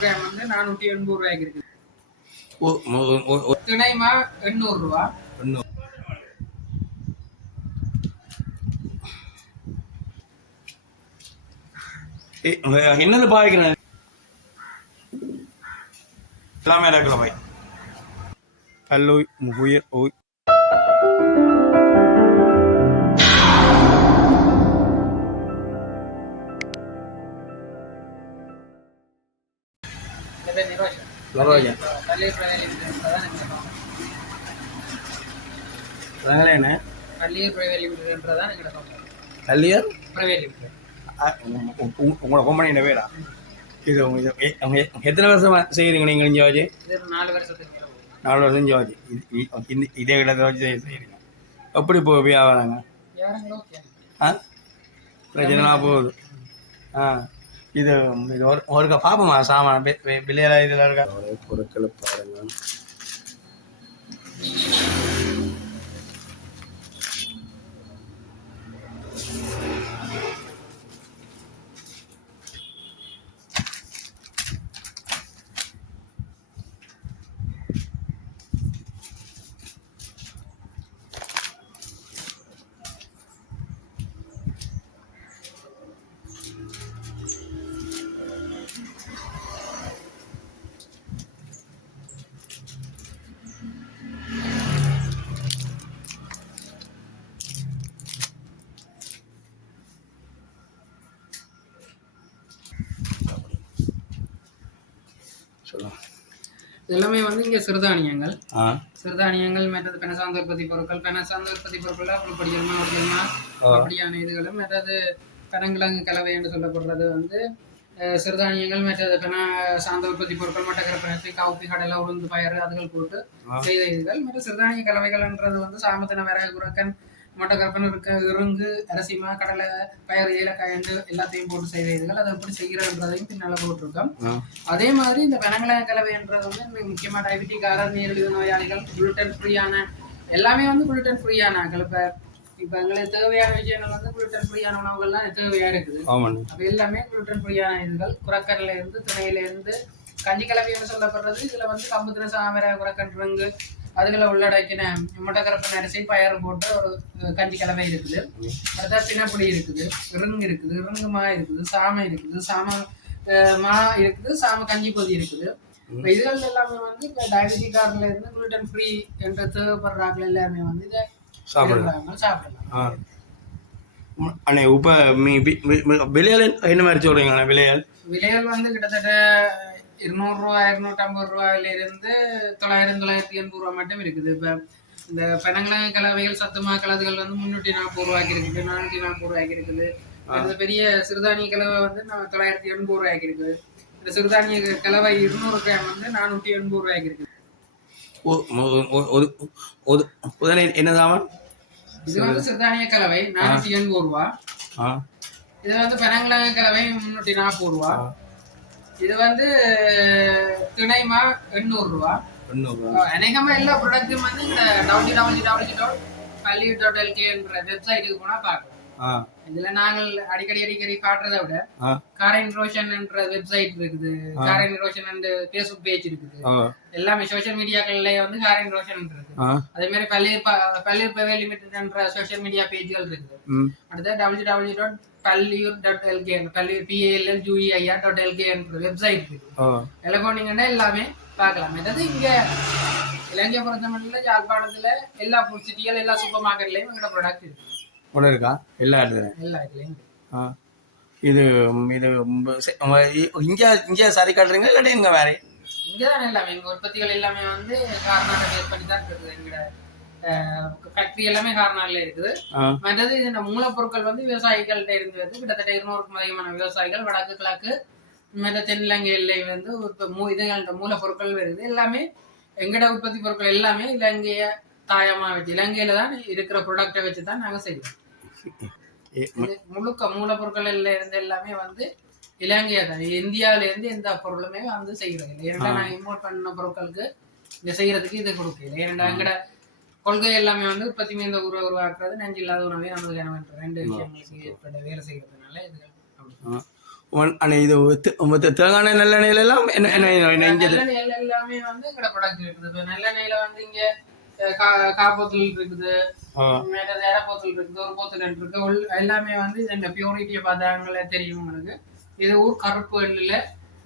வந்து நானூற்றி எண்பது ரூபாய்க்கு திணைமா எண்ணூறு ரூபா. என்னது பாவிக்கிறேன் எல்லாமே இருக்கல பாய். கல்லூய் முகுயர் ஓய். நினைக்கிறோம் அதனால என்ன பள்ளியூர் பிரைவேட் லிமிடெட்ன்றதான் எங்களோட கம்பெனி கல்லியர் பிரைவேட் லிமிடெட் உங்களோட கம்பெனியோட பேரா இது உங்க எத்தனை வருஷமா செய்கிறீங்க நீங்கள் இங்கே வச்சு நாலு வருஷத்துக்கு. நாலு வருஷம் வச்சு இது- இடத்துல வச்சு செய்- செய்கிறீங்க எப்படி போ வியாபாரங்க ஆ பிரச்சனை போகுது ஆ இது இது ஒரு ஒருக்க பார்ப்போமா சாமான் பிள்ளையெல்லாம் இதில் இருக்கா? பொருட்களை பாருங்க. எல்லாமே வந்து இங்கே சிறுதானியங்கள் சிறுதானியங்கள் மற்றது பெனசாந்த உற்பத்தி பொருட்கள். பெனசாந்த உற்பத்தி பொருட்கள் புழுப்படியல்மா ஒடியல்மா அப்படியான இதுகளும் மற்றது பனங்கிழங்கு கலவை என்று சொல்லப்படுறது வந்து சிறுதானியங்கள் மற்றது பென சார்ந்த உற்பத்தி பொருட்கள் மட்டக்கரை பருத்தி காப்பி கடலை உளுந்து பயறு அதுகள் போட்டு செய்த இதுகள். மற்ற சிறுதானிய கலவைகள்ன்றது வந்து சாமத்தின விறகு குரக்கன் மட்டக்கரப்பன் இருக்க இருங்கு அரிசிமா கடலை பயறு ஏலக்காய் என்று எல்லாத்தையும் போட்டு செய்த இதுகள் அதை எப்படி செய்கிறன்றதையும் பின்னால போட்டிருக்கோம். அதே மாதிரி இந்த பெனங்கிழங்கு கலவைன்றது வந்து மிக முக்கியமா டயபெட்டிக்காரர் நீரிழிவு நோயாளிகள் குளுட்டன் ஃப்ரீயான எல்லாமே வந்து குளுட்டன் ஃப்ரீயான இப்போ இப்போ எங்களுக்கு தேவையான விஷயங்கள் வந்து குளுட்டன் ஃப்ரீயான உணவுகள்லாம் தேவையா இருக்குது. அப்போ எல்லாமே குளுட்டன் ஃப்ரீயான இதுகள். குரக்கன்ல இருந்து திணையில இருந்து கஞ்சி கலவைன்னு சொல்லப்படுறது. இதுல வந்து கம்பு தின சாமரை குரக்கன்றுங்கு அதுகளை உள்ளடக்கின முட்டைக்கரப்பன் அரிசி பயறு போட்டு ஒரு கஞ்சி கலவை இருக்குது. அடுத்தா பினப்புடி இருக்குது. இருங்கு இருக்குது. இருங்கு மா இருக்குது. சாமை இருக்குது. சாம மா இருக்குது. சாம கஞ்சி பொதி இருக்குது. இதுகள் எல்லாமே வந்து இப்போ டயபெட்டிக்காரில் இருந்து குளுட்டன் ஃப்ரீ என்ற தேவைப்படுறாங்க எல்லாமே வந்து இதை சாப்பிடலாம். சாப்பிடலாம். அண்ணே இப்போ மீ வி- வி- வி- விலையால் என்ன மாதிரி சொல்கிறீங்கண்ணே விலையால் விலைகள் வந்து கிட்டத்தட்ட இருநூறுவா இருநூற்றம்பது ரூபாயில இருந்து தொள்ளாயிரம் தொள்ளாயிரத்தி எண்பது ரூபா மட்டும் இருக்குது. இப்போ இந்த பெனங்கிழங்கு கலவைகள் சத்துமா கலதுகள் வந்து முன்னூற்றி நாற்பது ரூபாய்க்கு இருக்குது நானூற்றி நாற்பது ரூபாய்க்கு இருக்குது. இந்த பெரிய சிறுதானிய கலவை வந்து நான் தொள்ளாயிரத்தி எண்பது ரூபாய்க்கு இருக்குது. இந்த சிறுதானிய கலவை இருநூறு கிராம் வந்து நானூற்றி எண்பது ரூபாய்க்கு இருக்குது. ஒ- ஒ- ஒ- ஒரு ஒரு உடனே என்ன சாமான்? இது வந்து சிறுதானிய கலவை நானூற்றி எண்பது ரூபா. ஆ. இது வந்து பெனங்கிழங்கு கலவை முன்னூற்றி நாற்பது ரூபா. இது வந்து திணைமா எண்ணூறு ரூபா. ஒன்று அநேகமா எல்லா ப்ராடக்ட்டும் வந்து இந்த டபிள்யூ டபிள்யூ டபிள்யூ டாட் பள்ளி டாட் எல்கேன்ற வெப்சைட்டுக்கு போனா பார்க்கலாம். இதுல நாங்கள் அடிக்கடி அடிக்கடி காட்டுறதை விட காரைன் ரோஷன் என்ற வெப்சைட் இருக்குது. காரைன் ரோஷன் என்ற ஃபேஸ்புக் பேஜ் இருக்குது. எல்லாமே சோஷியல் மீடியாக்கள்ல வந்து காரைன் ரோஷன் இருக்கு அதே மாதிரி பள்ளியர் ப- பள்ளியர் பவே லிமிடெட் என்ற சோஷியல் மீடியா பேஜ்கள் இருக்குது. அடுத்து W W dot Palliyur dot LK Palliyur P A L L ஜூஇஐஆர் dot LK என்ற வெப்சைட் ஆ. அதில் போனீங்கன்னா எல்லாமே பார்க்கலாம். அதாவது இங்க இலங்கை பொறுத்தமட்டில் யாழ்ப்பாணத்துல எல்லா ஃபுட் சிட்டிகள் எல்லா சூப்பர் மார்க்கெட்லயும் எங்களோட ப்ராடக்ட் இருக்கு ஒன்று இருக்கா? எல்லா இடத்துலையும்? எல்லா இருக்கு. ஆ. இது இது இங்கே இங்கே சரி காட்டுறீங்க இல்லாட்டி எங்கே வேற? இங்கதான் எல்லாமே. எங்க உற்பத்திகள் எல்லாமே வந்து பேஸ் பண்ணி தான் இருக்குது. எங்களோட ஃபேக்டரி எல்லாமே கார்னால இருக்குது. மற்றது இந்த மூலப்பொருட்கள் வந்து விவசாயிகள்கிட்ட இருந்து வந்து கிட்டத்தட்ட இருநூறுக்கும் அதிகமான விவசாயிகள் வடக்கு கிழக்கு மற்ற தென்னிலங்கை எல்லை வந்து உற்ப- மூ இதுகள்ட்ட மூலப்பொருட்கள் வருது. எல்லாமே எங்கட உற்பத்தி பொருட்கள் எல்லாமே இலங்கைய தாயமா வச்சு இலங்கையில தான் இருக்கிற ப்ராடக்டை வச்சு தான் நாங்க செய்வோம். இது முழுக்க மூலப்பொருட்கள்ல இருந்து எல்லாமே வந்து இலங்கையா தான். இந்தியாவில இருந்து எந்த பொருளுமே வந்து செய்யறது இல்லை. ஏன்னா நான் இம்போர்ட் பண்ண பொருட்களுக்கு இங்க செய்யறதுக்கு இது கொடுக்கல. ஏன்னா எங்கட கொள்கை எல்லாமே வந்து உற்பத்தி மீந்த உருவ உருவாக்குறது நஞ்சு இல்லாத உணவே நமக்கு கனவென்ற ரெண்டு விஷயங்களுக்கு ஏற்பட்ட வேலை செய்யறதுனால இது அப்படி. ஆ. ஒன்- அண்ணே, இது தெ- மொத்த தேங்காய் நல்லெண்ணெயில எல்லாம் என்ன என்ன எல்லாம் வந்து எங்கட ப்ராடக்ட் இருக்குது. இப்போ நல்லெண்ணெயில வந்து இங்க காப்போத்தல் இருக்குது. ஆ, மேல இட போத்தல் இருக்குது ஒரு போத்தல் இருக்கு எல்லாமே வந்து இந்த பியூரிட்டியை பார்த்தாங்களே தெரியும் உங்களுக்கு. இது ஊர் கருப்பு எள்ளுல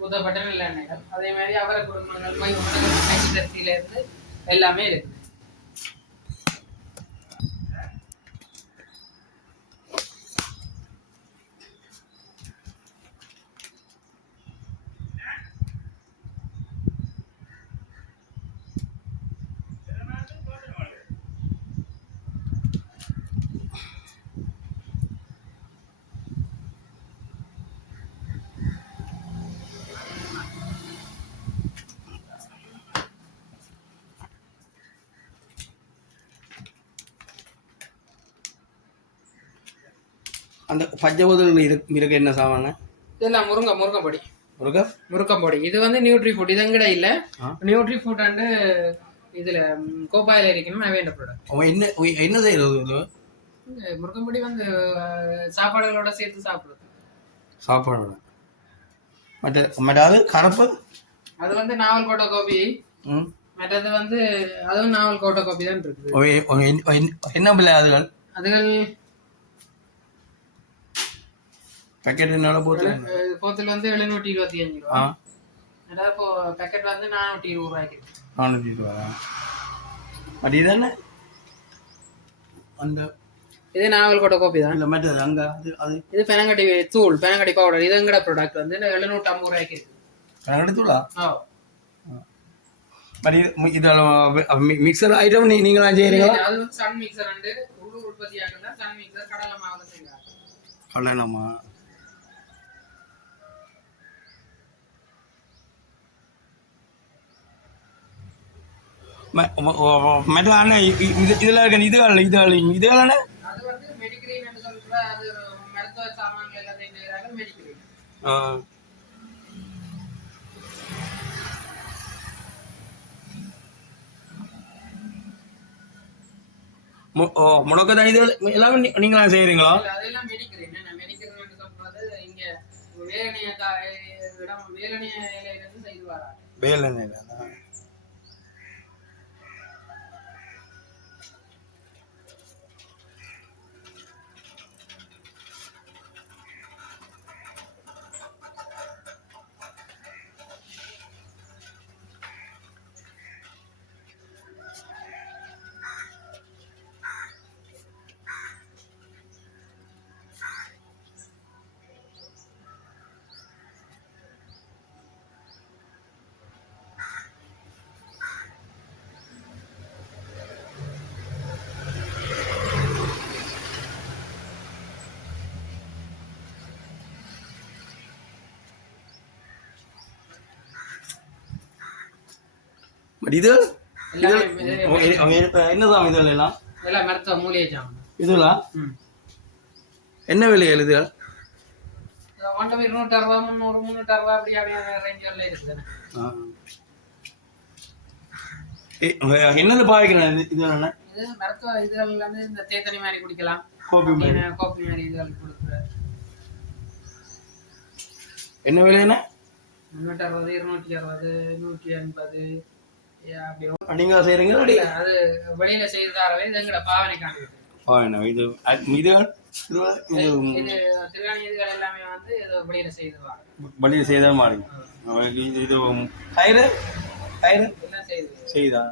ஊத்தப்பட்ட நல்லெண்ணெய்கள் அதே மாதிரி அவரை குடும்பங்கள் போய் பச்சரிசியில இருந்து எல்லாமே இருக்குது. அந்த பச்சை பதில் இருக்கு இருக்கு என்ன சாமாங்க இதெல்லாம் முருங்கை முருங்கைப்பொடி முருகா முருக்கம்பொடி இது வந்து நியூட்ரி ஃபுட் இதங்கட இல்ல. நியூட்ரி ஃபுட் அண்டு இதுல கோப்பாயில இருக்கணும் வேண்ட ப்ராடக்ட் அவன் என்ன என்ன செய்யறது இது? முருக்கம்பொடி வந்து சாப்பாடுகளோட சேர்த்து சாப்பிடுது சாப்பாடோட. மற்ற மற்றது கரப்பு? அது வந்து நாவல் கோட்டை காபி. மற்றது வந்து அதுவும் நாவல் கோட்டை காபி தான் இருக்குது. என்ன பிள்ளை அதுகள்? அதுகள் பேக்கெட் போட்டு அஹ், போத்தில் வந்து எழுநூற்றி இருபத்தி அஞ்சு ரூபா. அதாவது இப்போ பேக்கெட் வந்து நானூற்றி இருபது ரூபாய்க்கு இருக்கு. நானூற்றி இருபது பட் இதென்ன? அந்த இது நாவல் கோட்டை காபி தான். இல்லை மற்றது அங்கே அது அது இது பெனங்கட்டி தூள் பெனங்கட்டி பவுடர் இதுங்கிற ப்ராடக்ட் வந்து எழுநூற்றி ஐம்பது ரூபாய்க்கு இருக்கு. எடுத்துலா ஆ. பட் இது இதில் மிக்சர் ஐட்டம் நீ நீங்களாம் செய்கிறீங்களா அது வந்து சன் மிக்சர் அண்டு உள்ளூர் உற்பத்தி ஆகுதுன்னா சன் மிக்சர் கடலை மாவுல செய்யலாம் கல்யாணமா மற்ற அண்ணன் இது இதில் இருக்க இதுகள் இதுகள் இதுகள் அண்ணே அது வந்து மெடிக்ரீன் என்று சொல்ற அது மருத்துவ சாமான்கள் இது செய்யறாங்க மெடிக்ரீன் ஆ. மு- ஓ முடக்கத்தான் இது எல்லாமே நீங்களா செய்கிறீங்களா அதெல்லாம் மெடிக்ரீன் சொல்றது இங்க இருந்து செய்து இது என்னதான் இதுல எல்லாம்? எல்லாம் மருத்துவ மூலிகை சாமான் இதுலாம் ம். என்ன விலைகள் இதுகள் ஒன்றை இருநூற்றி அறுபது முந்நூறு முந்நூற்றி அறுபது அப்படி அப்படியே ரேஞ்சில் இருக்குதுண்ணே ஆ. ஏ- என்னது பாவிக்கிறேன் இது என்ன? இது மருத்துவ வந்து இந்த தேத்தனி மாதிரி குடிக்கலாம். கோபி மாதிரி. கோப்பி மாதிரி இதுகள் கொடுக்குற என்ன விலை என்ன? முந்நூற்றி அறுபது இருநூற்றி அறுபது நூற்றி எண்பது. நீங்க இல்ல, அது வெளியில பாவனை பாவினா இது இது எல்லாமே வந்து வெளியில செய்துவாங்க. மாறுங்க இது கயிறு? கயிறு? செய்து?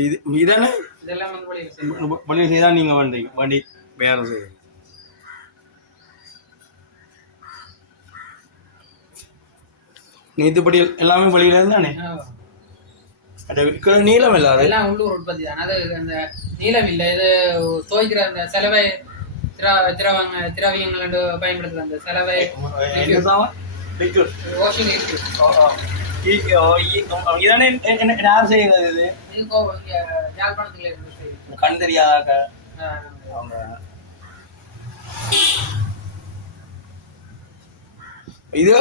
இது இதானே? இதெல்லாம் வெளியில நீங்கள் வண்டி வண்டி வேற செய்யுங்க நீத்துப்படி எல்லாமே வழியில இருந்தானே? விற்கிற நீளம் இல்லாது அதெல்லாம் உள்ளூர் உற்பத்தி தான். அது அந்த நீளம் இல்லை. இது துவைக்கிற அந்த செலவை திரா திரவங்க திரவியங்கள் என்று பயன்படுத்துற அந்த செலவை வாஷிங் இதானே யார் செய்கிறது இது? இது கோ இங்க யாழ்ப்பாணத்துல. கண் அவங்க. இது?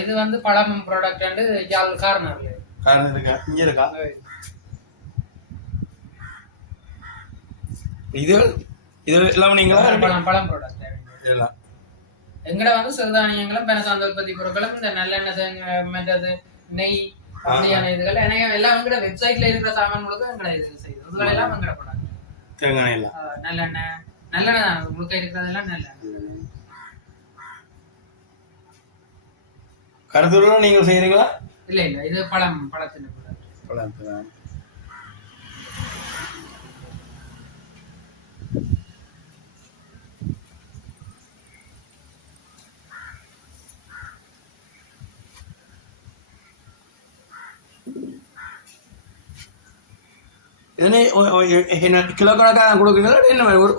இது வந்து பழம் ப்ராடக்ட் வந்து யாழ் கார்னர்ல. காரணம் இருக்கா? இங்க இருக்கா? இது இது எல்லாம் நீங்களா? பழம் பழம் ப்ராடக்ட் இதெல்லாம் எங்கட வந்து சிறுதானியங்களும் பெனசாந்த உற்பத்தி பொருட்களும் இந்த நல்லெண்ணெய் மற்றது நெய் அப்படியான இதுகள் எனக்கு எல்லாம் எங்கட வெப்சைட்ல இருக்கிற சாமான் முழுக்க எங்கட இது செய்யுது. இதுகள் எல்லாம் எங்கட படம் தேங்காய் எல்லாம் நல்லெண்ணெய். நல்லெண்ணெய் தான். முழுக்க இருக்கிறதெல்லாம் நல்லெண்ணெய். கருத்தூரில் நீங்கள் செய்கிறீங்களா இல்ல இல்ல இது பழம் பழத்தின் படம் பழம் என்ன கிலோ கணக்காக கொடுக்குறீங்களா என்ன? ஒரு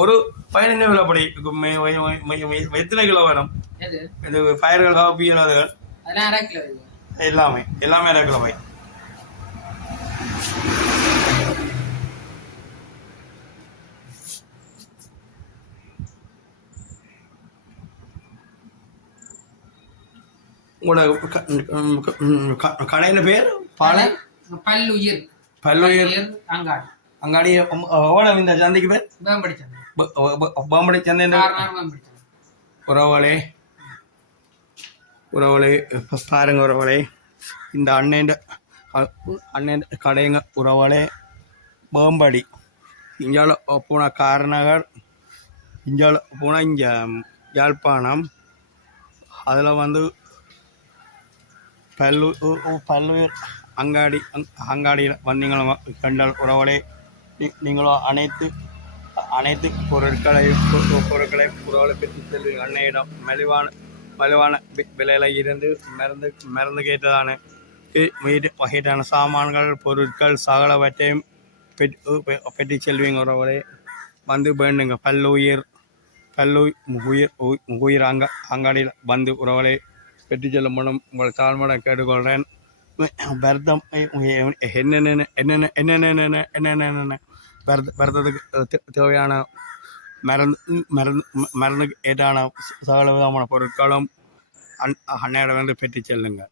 ஒரு- பயிர் என்ன விலைப்படி எத்தனை கிலோ வேணும் இது பயிர்கள் காப்பிகள் அதுகள் எல்லாமே எல்லாமே அரை கிலோ பை உங்களோட கடையின் பேர்? பாலை பல்லுயிர். பல்லுயிர். அங்காடி. அங்காடி எவ்வளோ இந்த சந்தைக்கு பேர்? பாம்படி சந்தை. கார்னார் வேம்படிச்சது உறவுகளே. உறவுகளே பாருங்கள் பாருங்க உறவுகளே. இந்த அண்ணன் அண்ணன் கடைங்க உறவுகளே பாம்படி இங்கால போன காரநகர் இங்கால போனால் இங்கே யாழ்ப்பாணம். அதில் வந்து பல்லு பல்வேறு அங்காடி அங்- அங்காடியில் வந்தீங்களா கண்டால் உறவுகளே நீங்களும் அனைத்து அனைத்து பொருட்களையும் பொ- பொருட்களை உறவுகளை பெற்று செல்வி அன்னையிடம் மலிவான மலிவான விலையில் இருந்து மருந்து மருந்து கேட்டதான. இ- வீட்டு வகையான சாமான்கள் பொருட்கள் சகலவற்றையும் பெற்று பெ- செல்வீங்க உறவுகளே. வந்து வேண்டுங்க. பல்லுயிர் பல்லு உயிர் உ- உயிர் அங்க அங்காடியில் வந்து உறவுகளை பெற்று செல்லும் மூலம் உங்களை தாழ்மடம் கேட்டுக்கொள்கிறேன். விரதம் என்னென்ன என்னென்ன என்னென்ன என்னென்ன விரத விரதத்துக்கு தே- தேவையான மருந்து மருந்து மருந்துக்கு ஏற்றான சகல விதமான பொருட்களும் அன் அன்னையிடமிருந்து பெற்று செல்லுங்க.